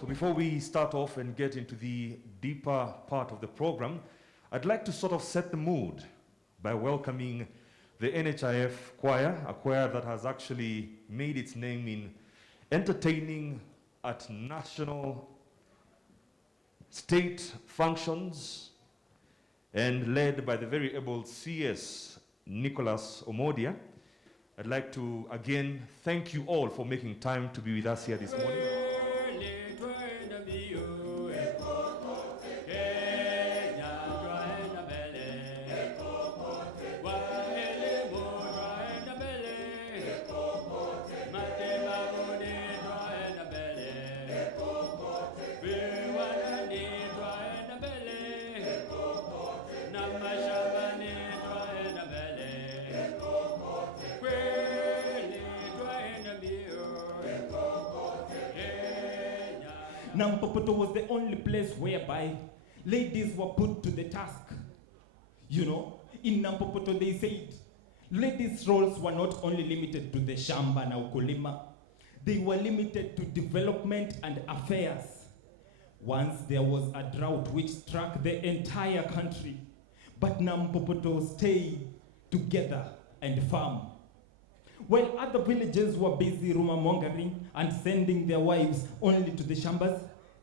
So before we start off and get into the deeper part of the program, I'd like to sort of set the mood by welcoming the NHIF choir, a choir that has actually made its name in entertaining at national, state functions, and led by the very able CS Nicholas Omodia. I'd like to again thank you all for making time to be with us here this morning. Nampopoto was the only place whereby ladies were put to the task. You know, in Nampopoto they said ladies' roles were not only limited to the shamba na ukulima, they were limited to development and affairs. Once there was a drought which struck the entire country, but Nampopoto stayed together and farm. While other villages were busy rumor-mongering and sending their wives only to the shambas,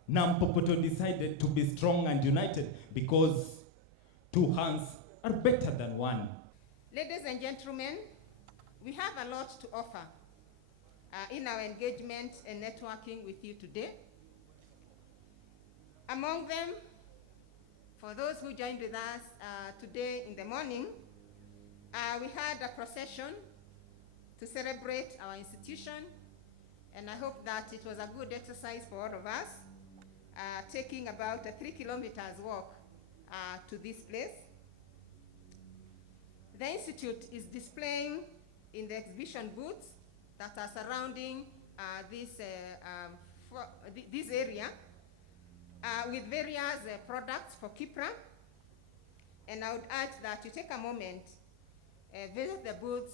Nampopoto decided to be strong and united because two hands are better than one. Ladies and gentlemen, we have a lot to offer in our engagement and networking with you today. Among them, for those who joined with us today in the morning, we had a procession to celebrate our institution, and I hope that it was a good exercise for all of us, taking about a 3 kilometers walk to this place. The Institute is displaying in the exhibition booths that are surrounding this area with various products for KIPPRA, and I would urge that you take a moment, visit the booths,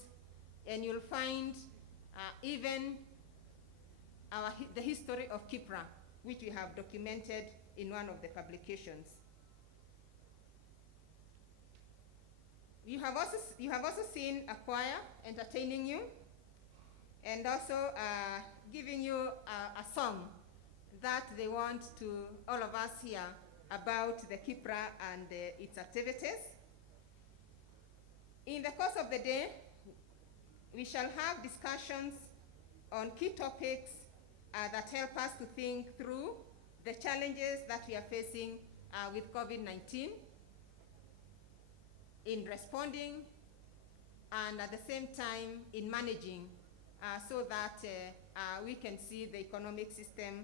and you'll find even the history of KIPPRA, which we have documented in one of the publications. You have also seen a choir entertaining you, and also giving you a song that they want to all of us hear about the KIPPRA and its activities. In the course of the day, we shall have discussions on key topics that help us to think through the challenges that we are facing with COVID-19 in responding and at the same time in managing so that we can see the economic system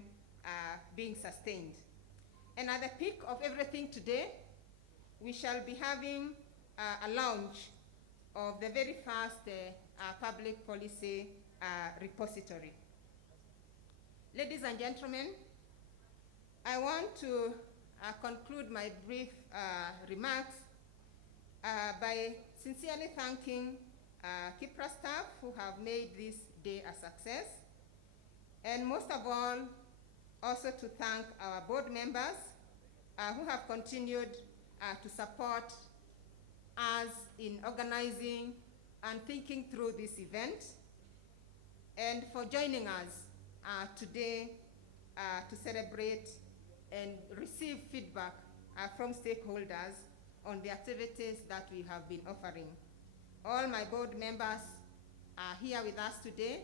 being sustained. And at the peak of everything today, we shall be having a launch of the very first public policy repository. Ladies and gentlemen, I want to conclude my brief remarks by sincerely thanking KIPPRA staff who have made this day a success, and most of all, also to thank our board members who have continued to support us in organizing and thinking through this event, and for joining us today to celebrate and receive feedback from stakeholders on the activities that we have been offering. All my board members are here with us today,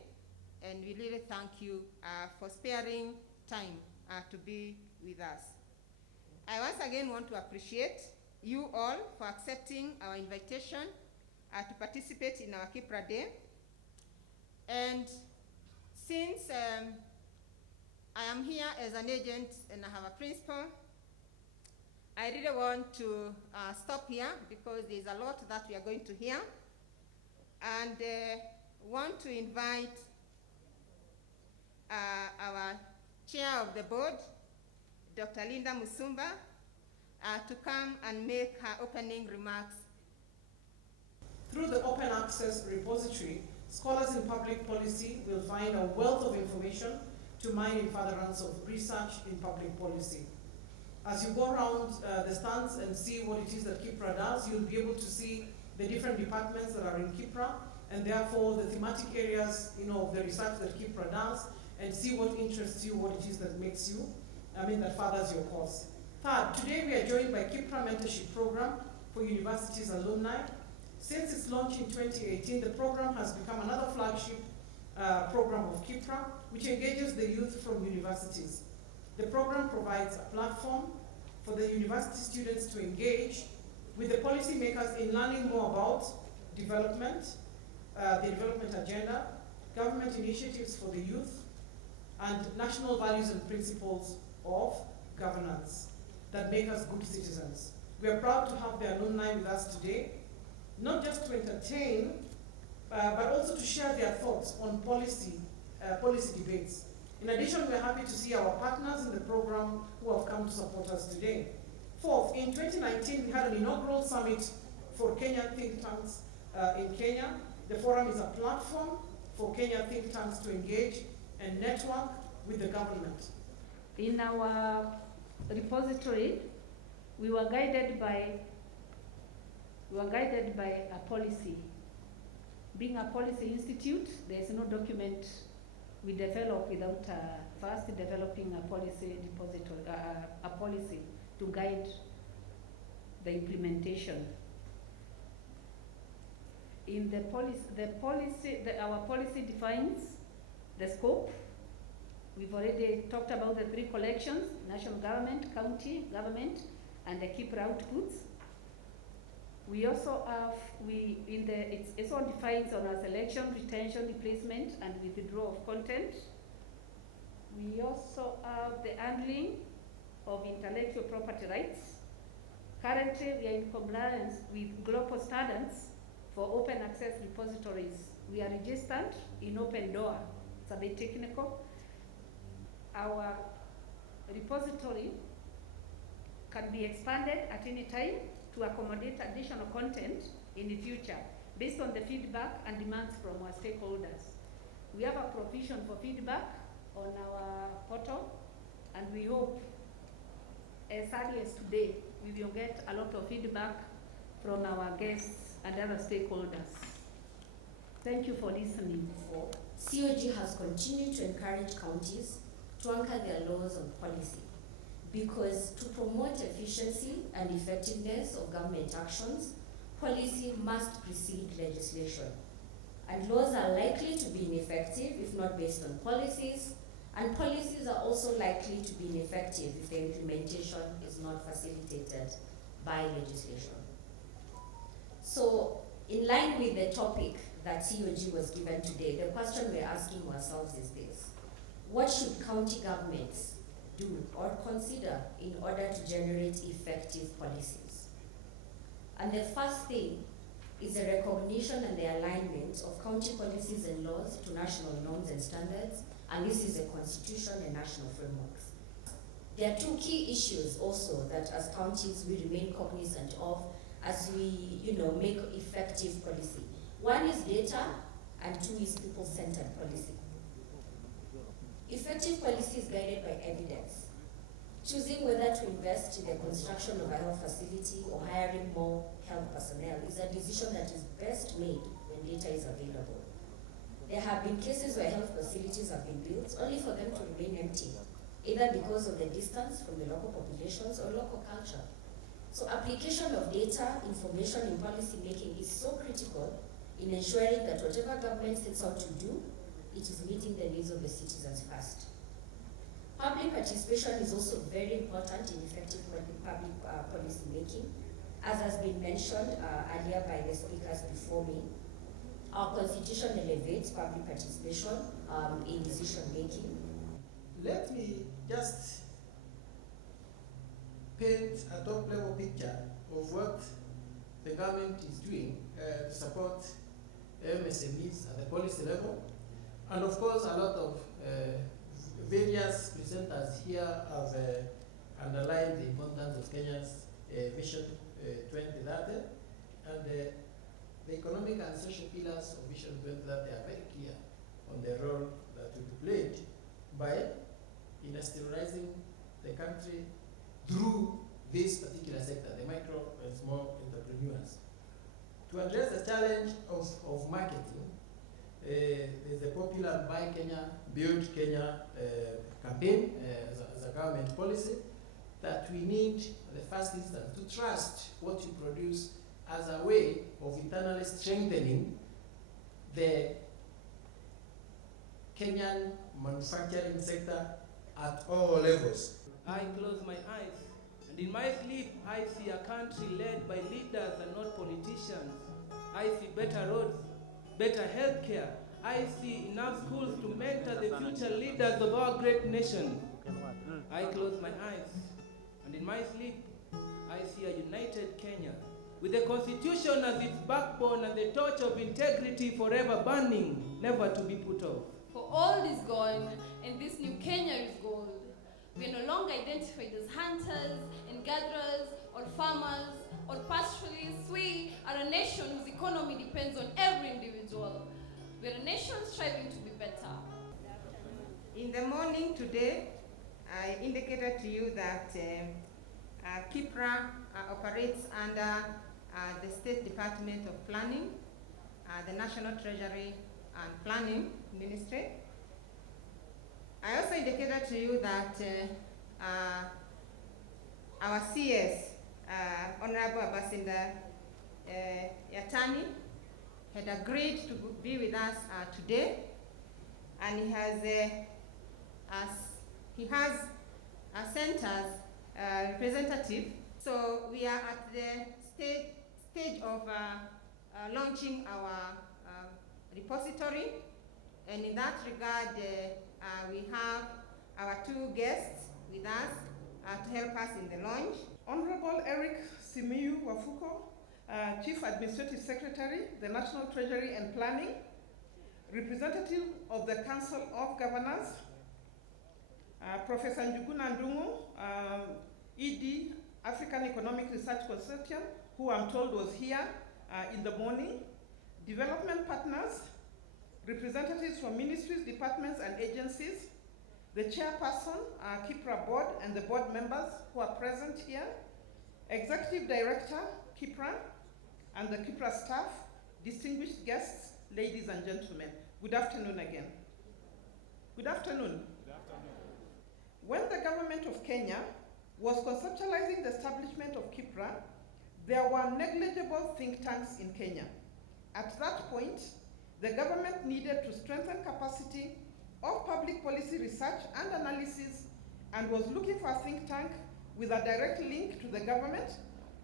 and we really thank you for sparing time to be with us. I once again want to appreciate you all for accepting our invitation to participate in our KIPPRA Day. And since I am here as an agent and I have a principal, I really want to stop here because there's a lot that we are going to hear, and want to invite our chair of the board, Dr. Linda Musumba, to come and make her opening remarks. Through the open access repository, scholars in public policy will find a wealth of information to mine in furtherance of research in public policy. As you go around the stands and see what it is that KIPPRA does, you'll be able to see the different departments that are in KIPPRA, and therefore the thematic areas, of the research that KIPPRA does, and see what interests you, what it is that makes you, that furthers your course. Third, today we are joined by KIPPRA Mentorship Program for Universities Alumni. Since its launch in 2018, the program has become another flagship program of KIPPRA, which engages the youth from universities. The program provides a platform for the university students to engage with the policymakers in learning more about development, the development agenda, government initiatives for the youth, and national values and principles of governance that make us good citizens. We are proud to have the alumni with us today, not just to entertain, but also to share their thoughts on policy debates. In addition, we're happy to see our partners in the program who have come to support us today. Fourth, in 2019, we had an inaugural summit for Kenyan think tanks in Kenya. The forum is a platform for Kenyan think tanks to engage and network with the government. In our repository, we were guided by a policy. Being a policy institute, there is no document we develop without first developing a policy repository, a policy to guide the implementation. In the policy, our policy defines the scope. We've already talked about the three collections: national government, county government, and the KIPPRA outputs. We also have, it also defines on our selection, retention, replacement, and withdrawal of content. We also have the handling of intellectual property rights. Currently, we are in compliance with global standards for open access repositories. We are registered in Open Door. It's a bit technical. Our repository can be expanded at any time to accommodate additional content in the future based on the feedback and demands from our stakeholders. We have a provision for feedback on our portal, and we hope as early as today we will get a lot of feedback from our guests and other stakeholders. Thank you for listening. COG has continued to encourage counties to anchor their laws on policy, because to promote efficiency and effectiveness of government actions, policy must precede legislation. And laws are likely to be ineffective if not based on policies, and policies are also likely to be ineffective if the implementation is not facilitated by legislation. So, in line with the topic that COG was given today, the question we're asking ourselves is this: what should county governments do or consider in order to generate effective policies? And the first thing is the recognition and the alignment of county policies and laws to national norms and standards, and this is the constitution and national frameworks. There are two key issues also that as counties we remain cognizant of as we make effective policy. One is data, and two is people-centered policy. Effective policy is guided by evidence. Choosing whether to invest in the construction of a health facility or hiring more health personnel is a decision that is best made when data is available. There have been cases where health facilities have been built only for them to remain empty, either because of the distance from the local populations or local culture. So application of data, information in policy making is so critical in ensuring that whatever government sets out to do, it is meeting the needs of the citizens first. Public participation is also very important in effective public policy making. As has been mentioned earlier by the speakers before me, our constitution elevates public participation in decision making. Let me just paint a top level picture of what the government is doing to support MSMEs at the policy level. And of course, a lot of various presenters here have underlined the importance of Kenya's Vision 2030, and the economic and social pillars of Vision 2030 are very clear on the role that will be played by To address the challenge of marketing, there's a popular Buy Kenya, Build Kenya campaign as a government policy that we need, the first instance, to trust what you produce as a way of internally strengthening the Kenyan manufacturing sector at all levels. I close my eyes, and in my sleep I see a country led by leaders and not politicians. I see better roads, better healthcare. I see enough schools to mentor the future leaders of our great nation. I close my eyes, and in my sleep I see a united Kenya, with the Constitution as its backbone and the torch of integrity forever burning, never to be put off. For all is gone, and this new Kenya is gold. We are no longer identified as hunters and gatherers, or farmers, or pastoralists. We are a nation whose economy depends on every individual. We are a nation striving to be better. In the morning today, I indicated to you that KIPPRA operates under the State Department of Planning, the National Treasury and Planning Ministry. I also indicated to you that our CS, Honorable Ambassador Yatani, had agreed to be with us today, and he has sent us a representative. So we are at the stage of launching our repository, and in that regard, we have our two guests with us to help us in the launch. Honorable Eric Simiyu Wafuko, Chief Administrative Secretary, the National Treasury and Planning, representative of the Council of Governors, Professor Njuguna Ndungu, ED, African Economic Research Consortium, who I'm told was here in the morning, development partners, representatives from ministries, departments, and agencies, the chairperson, KIPPRA board, and the board members who are present here, executive director, KIPPRA, and the KIPPRA staff, distinguished guests, ladies and gentlemen. Good afternoon again. Good afternoon. Good afternoon. When the government of Kenya was conceptualizing the establishment of KIPPRA, there were negligible think tanks in Kenya. At that point, the government needed to strengthen capacity of public policy research and analysis, and was looking for a think tank with a direct link to the government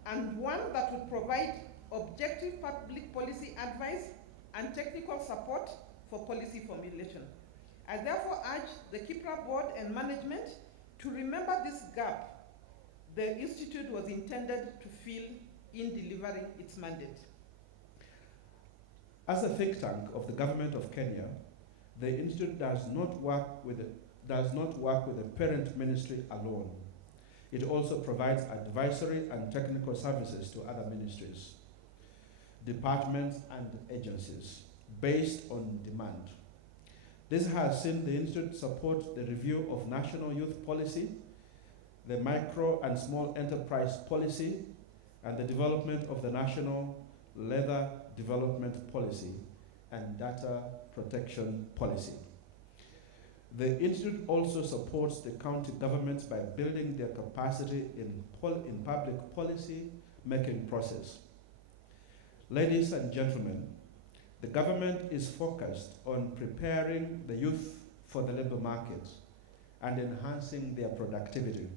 and one that would provide objective public policy advice and technical support for policy formulation. I therefore urge the KIPPRA board and management to remember this gap the institute was intended to fill in delivering its mandate. As a think tank of the government of Kenya, the institute does not work with a parent ministry alone. It also provides advisory and technical services to other ministries, departments, and agencies based on demand. This has seen the institute support the review of national youth policy, the micro and small enterprise policy, and the development of the national leather development policy and data protection policy. The institute also supports the county governments by building their capacity in public policy making process. Ladies and gentlemen, the government is focused on preparing the youth for the labor market and enhancing their productivity.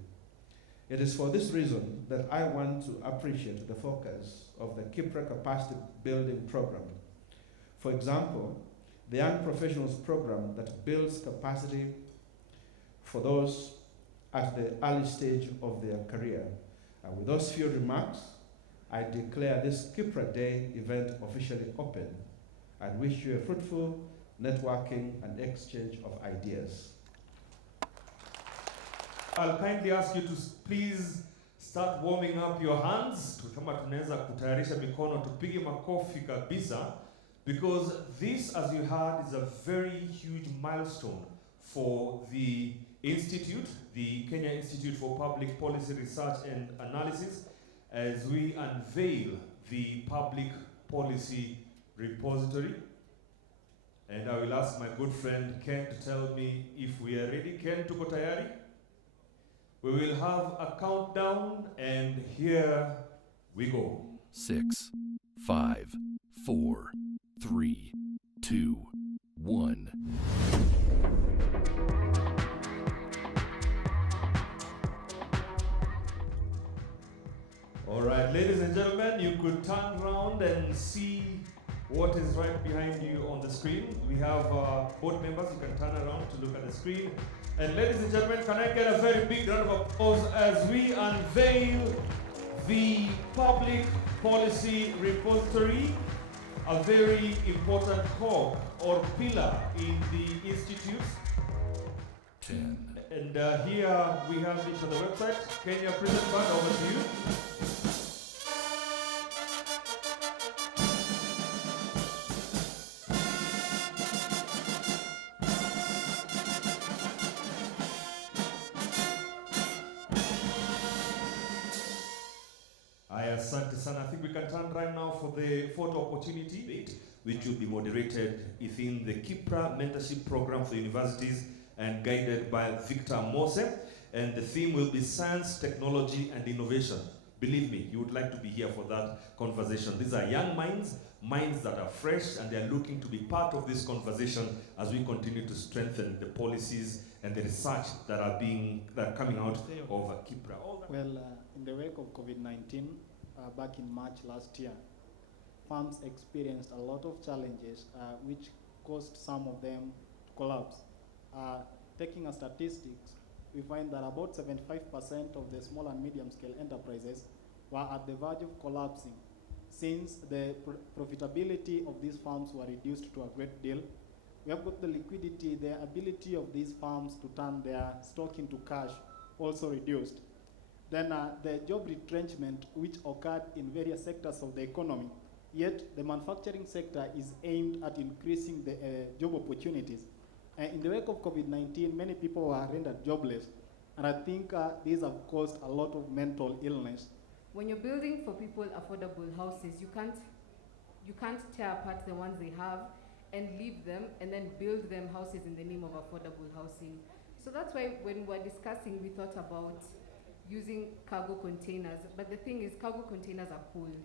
It is for this reason that I want to appreciate the focus of the KIPPRA capacity building program. For example, the Young Professionals program that builds capacity for those at the early stage of their career. And with those few remarks, I declare this KIPPRA Day event officially open and wish you a fruitful networking and exchange of ideas. I'll kindly ask you to please start warming up your hands. Kama tunaweza kutayarisha mikono, tupige makofi kabisa, because this, as you heard, is a very huge milestone for the Institute, the Kenya Institute for Public Policy Research and Analysis, as we unveil the public Policy Repository. And I will ask my good friend Ken to tell me if we are ready. Ken, tuko tayari? We will have a countdown, and here we go. 6, 5, 4, 3, 2, 1. All right, ladies and gentlemen, you could turn around and see what is right behind you on the screen. We have board members, you can turn around to look at the screen. And ladies and gentlemen, can I get a very big round of applause as we unveil the Public Policy Repository, a very important cog or pillar in the Institute. 10. And here we have it on the website. Kenya Prison Band, over to you. Asante sana. I think we can turn right now for the photo opportunity, which will be moderated within the KIPPRA mentorship program for universities and guided by Victor Mose. And the theme will be science, technology, and innovation. Believe me, you would like to be here for that conversation. These are young minds, minds that are fresh, and they're looking to be part of this conversation as we continue to strengthen the policies and the research that are coming out of KIPPRA. Well, in the wake of COVID-19, back in March last year, farms experienced a lot of challenges which caused some of them to collapse. Taking a statistics, we find that about 75% of the small and medium scale enterprises were at the verge of collapsing since the profitability of these farms were reduced to a great deal. We have got the liquidity, the ability of these farms to turn their stock into cash also reduced. Then the job retrenchment which occurred in various sectors of the economy, yet the manufacturing sector is aimed at increasing the job opportunities. In the wake of COVID-19, many people were rendered jobless, and I think these have caused a lot of mental illness. When you're building for people affordable houses, you can't tear apart the ones they have and leave them and then build them houses in the name of affordable housing. So that's why when we're discussing, we thought about using cargo containers, but the thing is cargo containers are cold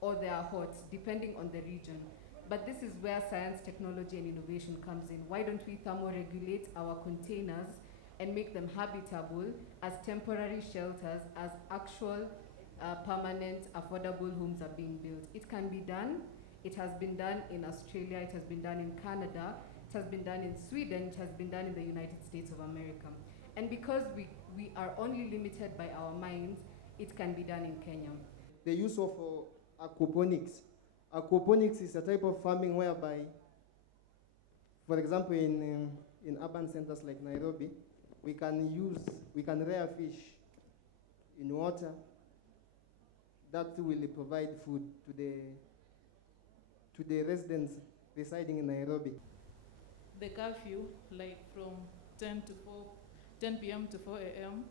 or they are hot depending on the region. But this is where science, technology, and innovation comes in. Why don't we thermoregulate our containers and make them habitable as temporary shelters, as actual permanent affordable homes are being built? It can be done. It has been done in Australia, it has been done in Canada, it has been done in Sweden, it has been done in the United States of America. And because we are only limited by our minds, it can be done in Kenya. The use of aquaponics. Aquaponics is a type of farming whereby, for example, in urban centers like Nairobi, we can rear fish in water that will provide food to the residents residing in Nairobi. The curfew, like from 10 p.m. to 4 a.m.,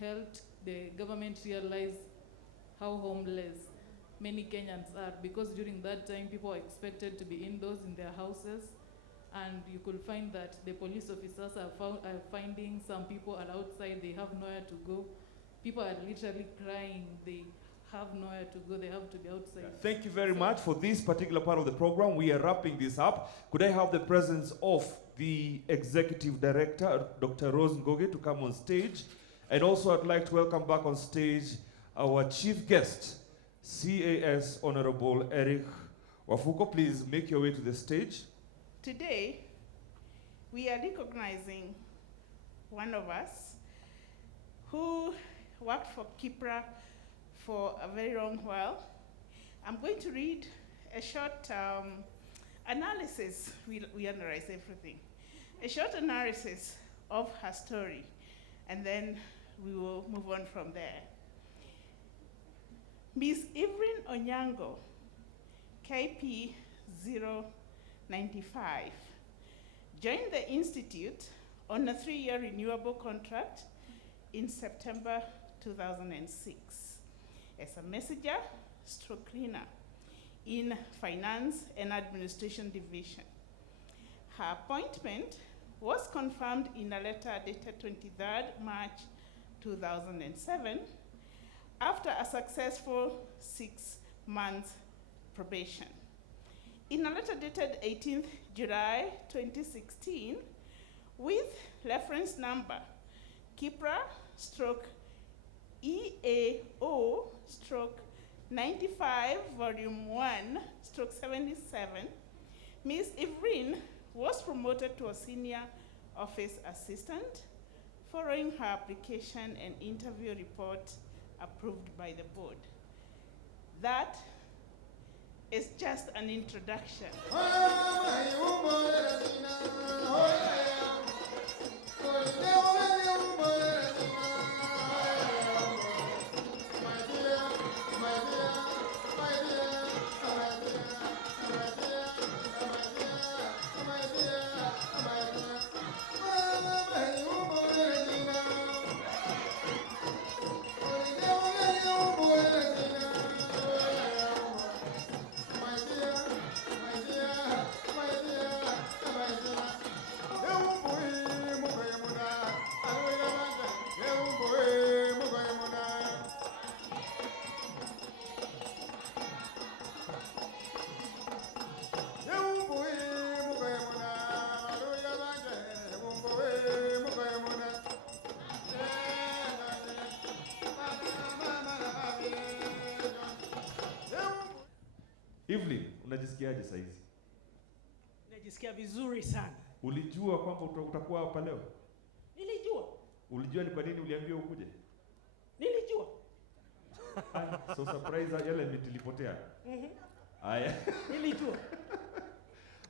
helped the government realize how homeless many Kenyans are, because during that time people are expected to be indoors in their houses, and you could find that the police officers are finding some people are outside, they have nowhere to go. People are literally crying, they have nowhere to go, they have to be outside. Thank you very much for this particular part of the program. We are wrapping this up. Could I have the presence of the Executive Director, Dr. Rose Ngoge, to come on stage? And also I'd like to welcome back on stage our chief guest, CAS Honorable Eric Wafuko. Please make your way to the stage. Today, we are recognizing one of us who worked for KIPPRA for a very long while. I'm going to read a short analysis. We analyze everything. A short analysis of her story, and then we will move on from there. Ms. Evelyn Onyango, KP 095, joined the Institute on a 3-year renewable contract in September 2006 as a messenger stroke cleaner. in Finance and Administration Division. Her appointment was confirmed in a letter dated 23rd March 2007 after a successful 6-month probation. In a letter dated 18th July 2016 with reference number KIPPRA/EAO/95 Volume 1/77, Ms. Evelyn was promoted to a senior office assistant following her application and interview report approved by the board. That is just an introduction. Evelyn, unajisikiaje saa hizi? Najisikia vizuri sana. Ulijua kwamba utakuwa hapa leo? Nilijua. Ulijua ni kwa nini uliambiwa ukuje? Nilijua. So surprise yale nilipotea. Aya. Nilijua.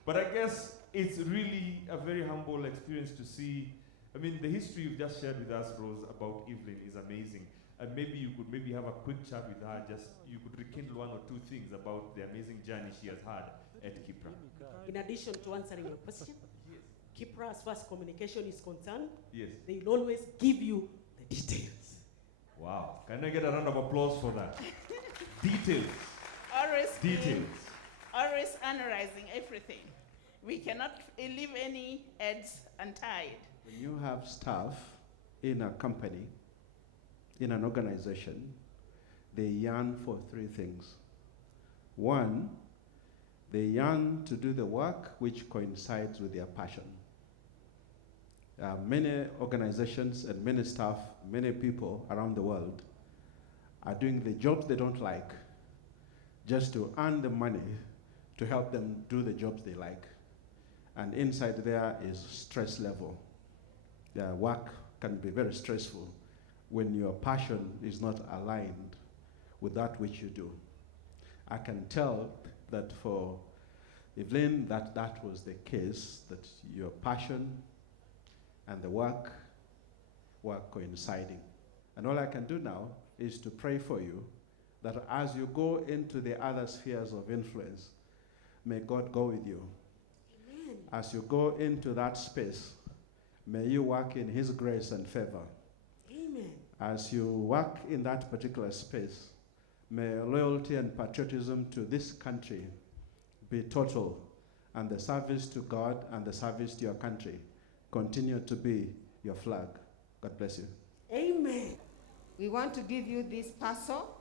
But I guess it's really a very humble experience to see. I mean, the history you've just shared with us, Rose, about Evelyn is amazing. And maybe you could have a quick chat with her, just you could rekindle one or two things about the amazing journey she has had at KIPPRA. In addition to answering your question, KIPPRA, as far as communication is concerned, yes, they will always give you the details. Wow. Can I get a round of applause for that? Details. Details. Always analyzing everything. We cannot leave any ends untied. When you have staff in a company, in an organization, they yearn for three things. One, they yearn to do the work which coincides with their passion. Many organizations and many staff, many people around the world are doing the jobs they don't like just to earn the money to help them do the jobs they like. And inside there is stress level. Their work can be very stressful when your passion is not aligned with that which you do. I can tell that for Evelyn, that was the case, that your passion and the work were coinciding. And all I can do now is to pray for you that as you go into the other spheres of influence, may God go with you. Amen. As you go into that space, may you work in His grace and favor. Amen. As you work in that particular space, may loyalty and patriotism to this country be total, and the service to God and the service to your country continue to be your flag. God bless you. Amen. We want to give you this parcel,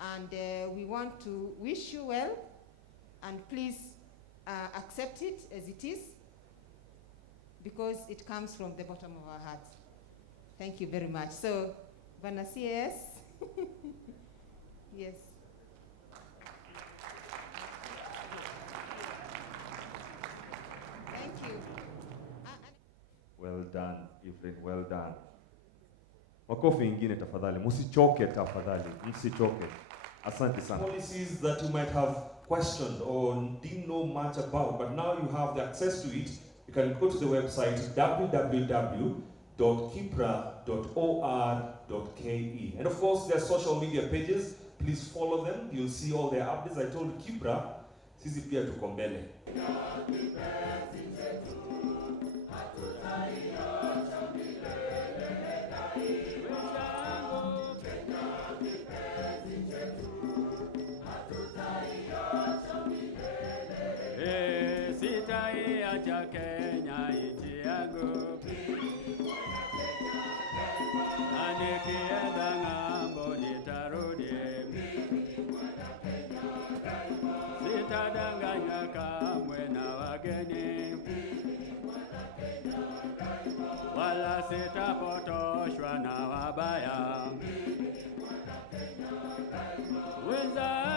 and we want to wish you well, and please accept it as it is, because it comes from the bottom of our hearts. Thank you very much. So, Vanessa, yes? Yes. Thank you. Well done, Evelyn, well done. Makofi ingine tafadhali, musichoke tafadhali, musichoke. Asante sana. Policies that you might have questioned or didn't know much about, but now you have the access to it. You can go to the website www.kippra.or.ke. And of course, there are social media pages. Please follow them. You'll see all their updates. I told KIPPRA, sisi pia tuko mbele. yangu, na nikienda ng'ambo nitarudi. Sitadanganywa kamwe na wageni, wala sitapotoshwa na wabaya. Wenzangu